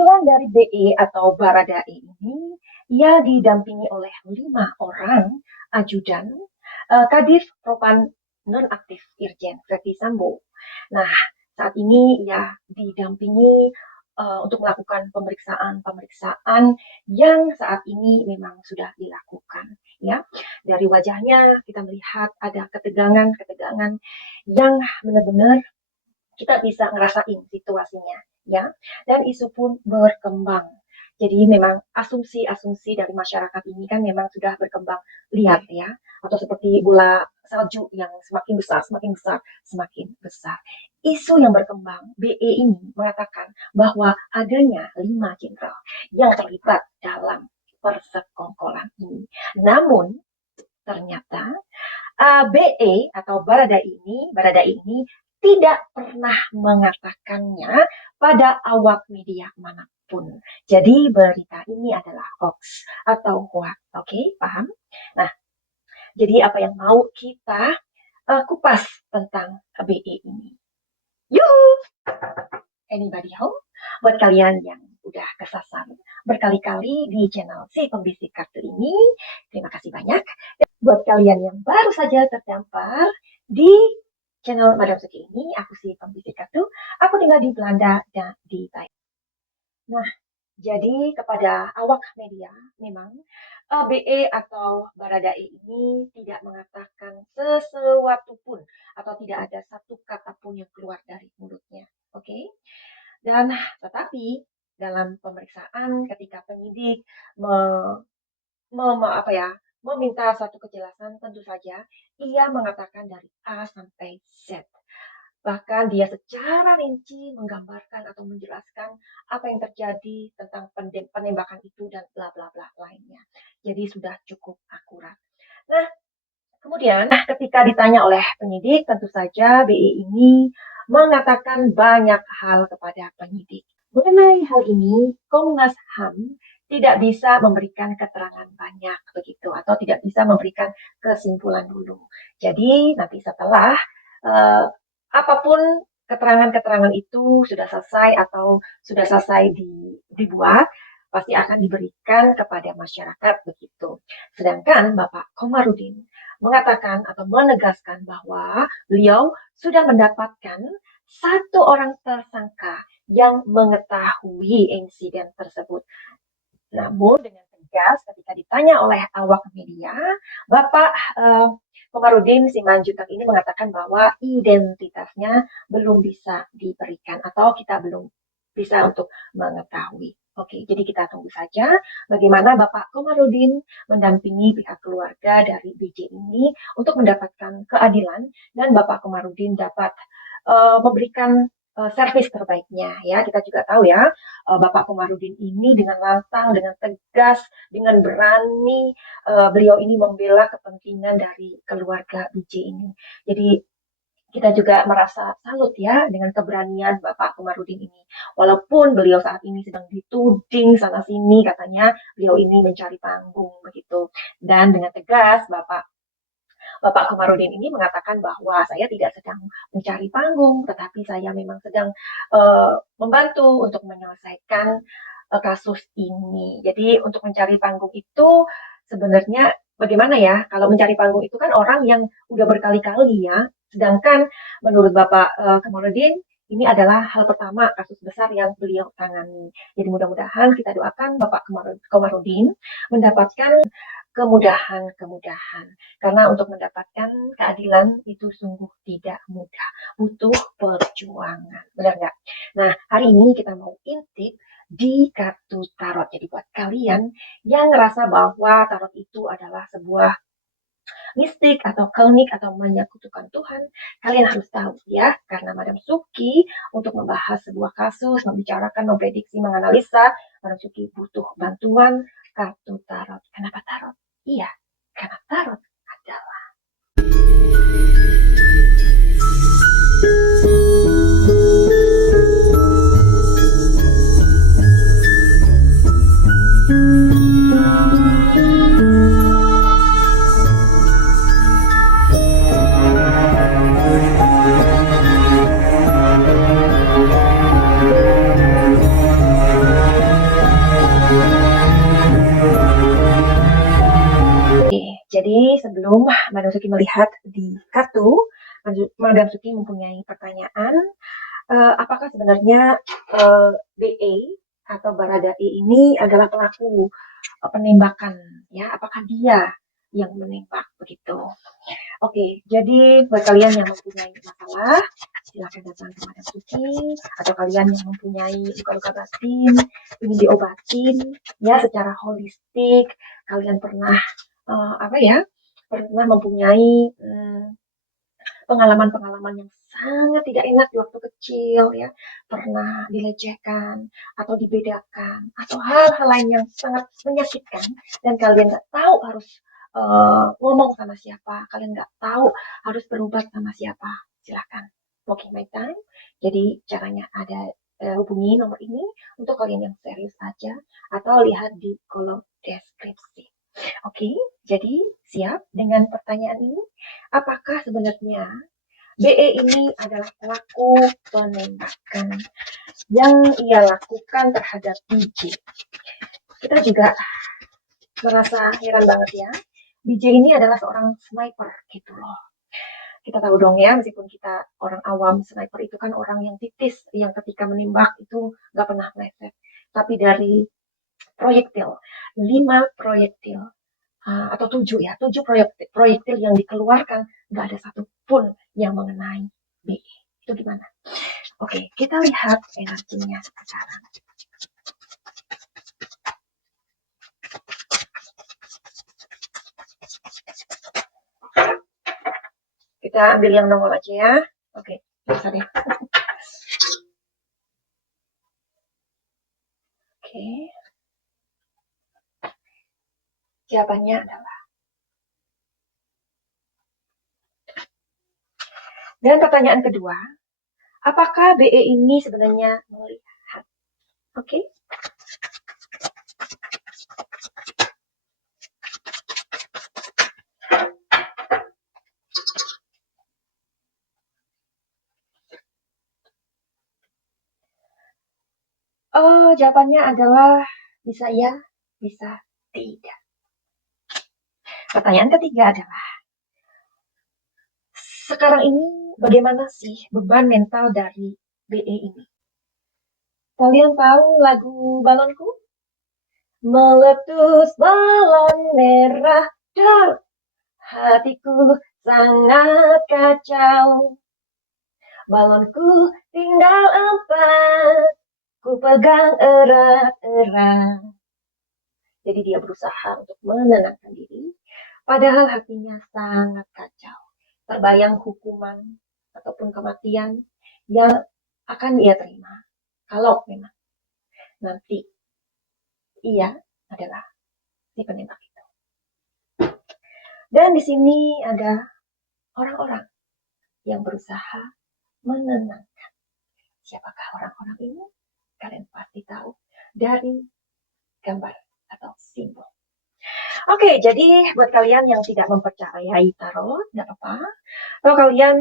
kemunculan dari BE atau Baradae ini, ia didampingi oleh 5 orang ajudan Kadif Propam Nonaktif Irjen Verdi Sambo. Nah, saat ini ia didampingi untuk melakukan pemeriksaan yang saat ini memang sudah dilakukan. Ya, dari wajahnya kita melihat ada ketegangan yang benar-benar kita bisa ngerasain situasinya, ya. Dan isu pun berkembang. Jadi memang asumsi-asumsi dari masyarakat ini kan memang sudah berkembang liar ya, atau seperti bola salju yang semakin besar, semakin besar, semakin besar. Isu yang berkembang, BE ini mengatakan bahwa adanya 5 jenderal yang terlibat dalam persekongkolan ini. Namun ternyata BE atau Baradae ini tidak pernah mengatakannya pada awak media manapun. Jadi berita ini adalah hoax atau hoax. Oke, paham? Nah, jadi apa yang mau kita kupas tentang BE ini? Yuk! Anybody home? Buat kalian yang udah kesasar berkali-kali di channel Si Pembisik Kartu ini, terima kasih banyak. Dan buat kalian yang baru saja terdampar di channel Madam Suki ini, aku Si Pembisik Kartu, aku tinggal di Belanda dan di Thailand. Nah, jadi kepada awak media, memang BE atau Baradae ini tidak mengatakan sesuatu pun atau tidak ada satu kata pun yang keluar dari mulutnya. Oke? Dan tetapi dalam pemeriksaan ketika penyidik meminta satu kejelasan, tentu saja ia mengatakan dari A sampai Z. Bahkan dia secara rinci menggambarkan atau menjelaskan apa yang terjadi tentang penembakan itu dan bla bla bla lainnya. Jadi sudah cukup akurat. Nah, kemudian ketika ditanya oleh penyidik, tentu saja BE ini mengatakan banyak hal kepada penyidik. Mengenai hal ini, Komnas HAM tidak bisa memberikan keterangan banyak begitu, atau tidak bisa memberikan kesimpulan dulu. Jadi nanti setelah apapun keterangan-keterangan itu sudah selesai atau sudah selesai dibuat, pasti akan diberikan kepada masyarakat begitu. Sedangkan Bapak Komarudin mengatakan atau menegaskan bahwa beliau sudah mendapatkan satu orang tersangka yang mengetahui insiden tersebut. Namun dengan tegas ketika ditanya oleh awak media, Bapak Komarudin Simanjuntak ini mengatakan bahwa identitasnya belum bisa diberikan atau kita belum bisa untuk mengetahui. Oke, jadi kita tunggu saja bagaimana Bapak Komarudin mendampingi pihak keluarga dari BJ ini untuk mendapatkan keadilan dan Bapak Komarudin dapat memberikan servis terbaiknya ya. Kita juga tahu ya, Bapak Komarudin ini dengan lantang, dengan tegas, dengan berani beliau ini membela kepentingan dari keluarga BJ ini. Jadi kita juga merasa salut ya dengan keberanian Bapak Komarudin ini. Walaupun beliau saat ini sedang dituding sana sini, katanya beliau ini mencari panggung begitu. Dan dengan tegas Bapak Komarudin ini mengatakan bahwa saya tidak sedang mencari panggung, tetapi saya memang sedang membantu untuk menyelesaikan kasus ini. Jadi untuk mencari panggung itu sebenarnya bagaimana ya? Kalau mencari panggung itu kan orang yang udah berkali-kali ya. Sedangkan menurut Bapak Komarudin, ini adalah hal pertama kasus besar yang beliau tangani. Jadi mudah-mudahan kita doakan Bapak Komarudin mendapatkan kemudahan. Karena untuk mendapatkan keadilan itu sungguh tidak mudah. Butuh perjuangan. Benar nggak? Nah, hari ini kita mau intip di kartu tarot. Jadi buat kalian yang ngerasa bahwa tarot itu adalah sebuah mistik atau klinik atau menyekutukan Tuhan, kalian harus tahu ya, karena Madam Suki untuk membahas sebuah kasus, membicarakan, memprediksi, menganalisa, Madam Suki butuh bantuan kartu tarot. Kenapa tarot? Iya, karena tarot adalah sebelum Madam Suki melihat di kartu, Madam Suki mempunyai pertanyaan, apakah sebenarnya BA atau Baradae ini adalah pelaku penembakan, ya? Apakah dia yang menembak begitu? Oke, jadi buat kalian yang mempunyai masalah, silakan datang ke Madam Suki, atau kalian yang mempunyai luka-luka batin, ingin diobatin, ya secara holistik, kalian pernah pernah mempunyai pengalaman-pengalaman yang sangat tidak enak di waktu kecil, ya, pernah dilecehkan atau dibedakan atau hal-hal lain yang sangat menyakitkan dan kalian nggak tahu harus ngomong sama siapa, kalian nggak tahu harus berobat sama siapa, silakan booking my time. Jadi caranya ada, hubungi nomor ini untuk kalian yang serius aja atau lihat di kolom deskripsi. Oke, jadi siap dengan pertanyaan ini? Apakah sebenarnya BE ini adalah pelaku penembakan yang ia lakukan terhadap BJ? Kita juga merasa heran banget ya. BJ ini adalah seorang sniper gitu loh. Kita tahu dong ya, meskipun kita orang awam, sniper itu kan orang yang titis, yang ketika menembak itu nggak pernah meleset. Tapi dari proyektil, 5 proyektil atau 7 ya, 7 proyektil yang dikeluarkan, nggak ada satupun yang mengenai BE. Itu gimana? Oke, kita lihat energinya sekarang. Kita ambil yang nongol aja ya. Oke, bisa deh. Oke. Jawabannya adalah. Dan pertanyaan kedua, apakah BE ini sebenarnya melihat? Oke. Jawabannya adalah bisa ya, bisa tidak. Pertanyaan ketiga adalah, sekarang ini bagaimana sih beban mental dari BE ini? Kalian tahu lagu balonku? Meletus balon merah, dar, hatiku sangat kacau. Balonku tinggal 4, ku pegang erat-erat. Jadi dia berusaha untuk menenangkan diri, padahal hatinya sangat kacau. Terbayang hukuman ataupun kematian yang akan ia terima kalau memang nanti ia adalah si penembak itu. Dan di sini ada orang-orang yang berusaha menenangkan. Siapakah orang-orang ini? Kalian pasti tahu dari gambar atau simbol. Oke, jadi buat kalian yang tidak mempercayai tarot, nggak apa-apa. Kalau kalian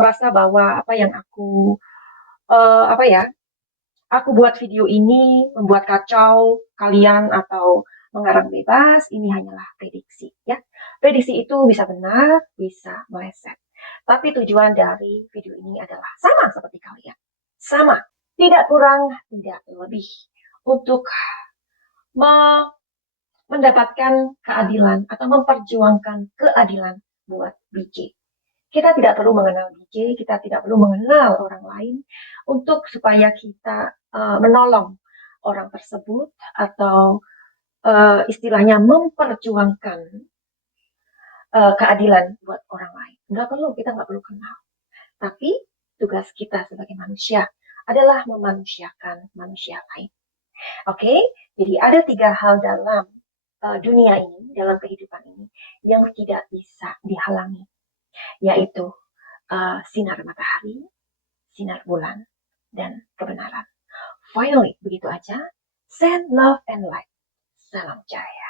merasa bahwa apa yang aku aku buat video ini membuat kacau kalian atau mengarang bebas, ini hanyalah prediksi ya. Prediksi itu bisa benar, bisa meleset. Tapi tujuan dari video ini adalah sama seperti kalian. Sama, tidak kurang, tidak lebih. Untuk mendapatkan keadilan atau memperjuangkan keadilan buat BJ. Kita tidak perlu mengenal BJ, kita tidak perlu mengenal orang lain untuk supaya kita menolong orang tersebut atau istilahnya memperjuangkan keadilan buat orang lain. Nggak perlu, kita nggak perlu kenal. Tapi tugas kita sebagai manusia adalah memanusiakan manusia lain. Oke, jadi ada 3 hal dalam dunia ini, dalam kehidupan ini, yang tidak bisa dihalangi, yaitu sinar matahari, sinar bulan, dan kebenaran. Finally, begitu aja. Send love and light. Salam jaya.